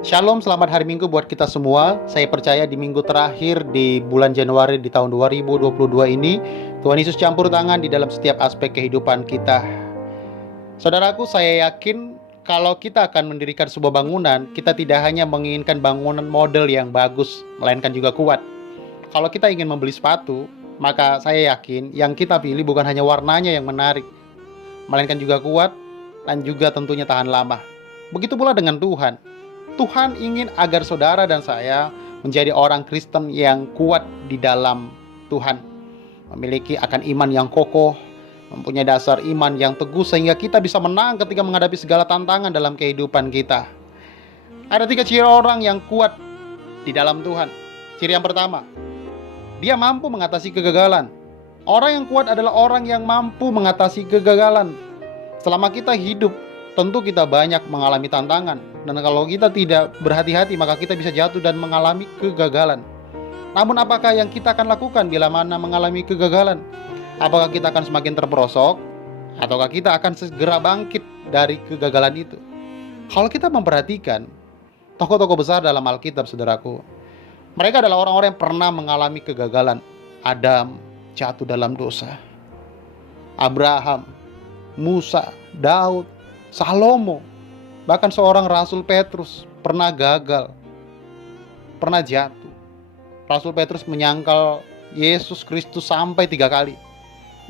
Shalom, selamat hari Minggu buat kita semua. Saya percaya di minggu terakhir di bulan Januari di tahun 2022 ini, Tuhan Yesus campur tangan di dalam setiap aspek kehidupan kita. Saudaraku, saya yakin kalau kita akan mendirikan sebuah bangunan, kita tidak hanya menginginkan bangunan model yang bagus, melainkan juga kuat. Kalau kita ingin membeli sepatu, maka saya yakin yang kita pilih bukan hanya warnanya yang menarik, melainkan juga kuat dan juga tentunya tahan lama. Begitu pula dengan Tuhan. Tuhan ingin agar saudara dan saya menjadi orang Kristen yang kuat di dalam Tuhan, memiliki akan iman yang kokoh, mempunyai dasar iman yang teguh sehingga kita bisa menang ketika menghadapi segala tantangan dalam kehidupan kita. Ada 3 ciri orang yang kuat di dalam Tuhan. Ciri yang pertama, dia mampu mengatasi kegagalan. Orang yang kuat adalah orang yang mampu mengatasi kegagalan. Selama kita hidup, tentu kita banyak mengalami tantangan. Dan kalau kita tidak berhati-hati, maka kita bisa jatuh dan mengalami kegagalan. Namun apakah yang kita akan lakukan bila mana mengalami kegagalan? Apakah kita akan semakin terperosok? Ataukah kita akan segera bangkit dari kegagalan itu? Kalau kita memperhatikan tokoh-tokoh besar dalam Alkitab, saudaraku, mereka adalah orang-orang yang pernah mengalami kegagalan. Adam jatuh dalam dosa, Abraham, Musa, Daud, Salomo, bahkan seorang Rasul Petrus pernah gagal, pernah jatuh. Rasul Petrus menyangkal Yesus Kristus sampai 3 kali.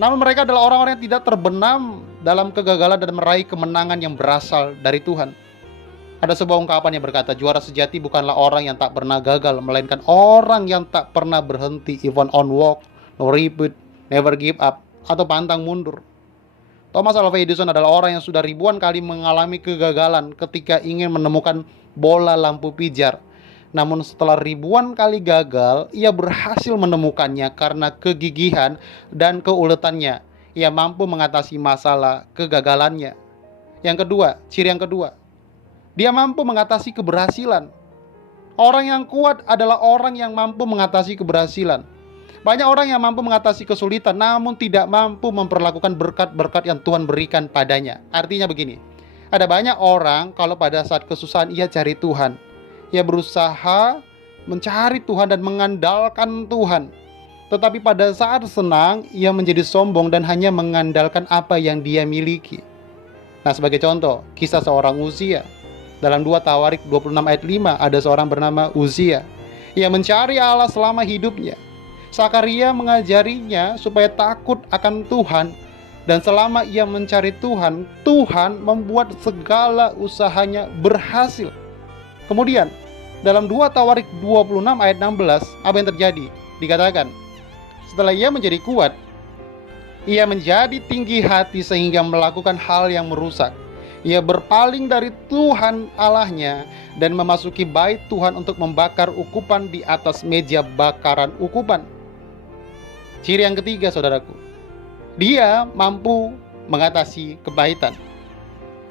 Namun mereka adalah orang-orang yang tidak terbenam dalam kegagalan dan meraih kemenangan yang berasal dari Tuhan. Ada sebuah ungkapan yang berkata, juara sejati bukanlah orang yang tak pernah gagal, melainkan orang yang tak pernah berhenti, even on walk, no repeat, never give up, atau pantang mundur. Thomas Alva Edison adalah orang yang sudah ribuan kali mengalami kegagalan ketika ingin menemukan bola lampu pijar. Namun setelah ribuan kali gagal, ia berhasil menemukannya karena kegigihan dan keuletannya. Ia mampu mengatasi masalah kegagalannya. Yang kedua, ciri yang kedua, dia mampu mengatasi keberhasilan. Orang yang kuat adalah orang yang mampu mengatasi keberhasilan. Banyak orang yang mampu mengatasi kesulitan, namun tidak mampu memperlakukan berkat-berkat yang Tuhan berikan padanya. Artinya begini, ada banyak orang kalau pada saat kesusahan ia cari Tuhan. Ia berusaha mencari Tuhan dan mengandalkan Tuhan. Tetapi pada saat senang, ia menjadi sombong dan hanya mengandalkan apa yang dia miliki. Nah, sebagai contoh, kisah seorang Uzia. Dalam 2 Tawarik 26 ayat 5, ada seorang bernama Uzia. Ia mencari Allah selama hidupnya. Sakaria mengajarinya supaya takut akan Tuhan, dan selama ia mencari Tuhan, Tuhan membuat segala usahanya berhasil. Kemudian dalam 2 Tawarik 26 ayat 16, apa yang terjadi? Dikatakan, setelah ia menjadi kuat, ia menjadi tinggi hati sehingga melakukan hal yang merusak. Ia berpaling dari Tuhan Allahnya dan memasuki bait Tuhan untuk membakar ukupan di atas meja bakaran ukupan. Ciri yang ketiga, saudaraku, dia mampu mengatasi kepahitan.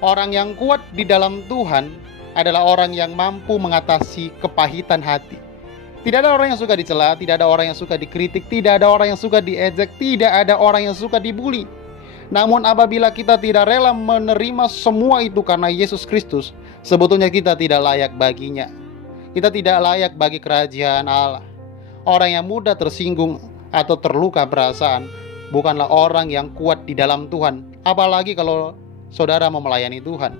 Orang yang kuat di dalam Tuhan adalah orang yang mampu mengatasi kepahitan hati. Tidak ada orang yang suka dicela, tidak ada orang yang suka dikritik, tidak ada orang yang suka diejek, tidak ada orang yang suka dibully. Namun apabila kita tidak rela menerima semua itu karena Yesus Kristus, sebetulnya kita tidak layak baginya. Kita tidak layak bagi kerajaan Allah. Orang yang mudah tersinggung atau terluka perasaan bukanlah orang yang kuat di dalam Tuhan. Apalagi kalau saudara mau melayani Tuhan.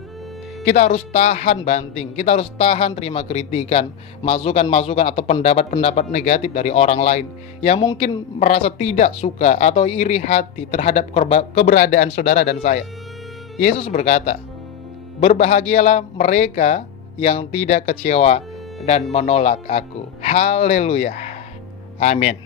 Kita harus tahan banting, kita harus tahan terima kritikan, masukan-masukan atau pendapat-pendapat negatif dari orang lain yang mungkin merasa tidak suka atau iri hati terhadap keberadaan saudara dan saya. Yesus berkata, berbahagialah mereka yang tidak kecewa dan menolak aku. Haleluya. Amin.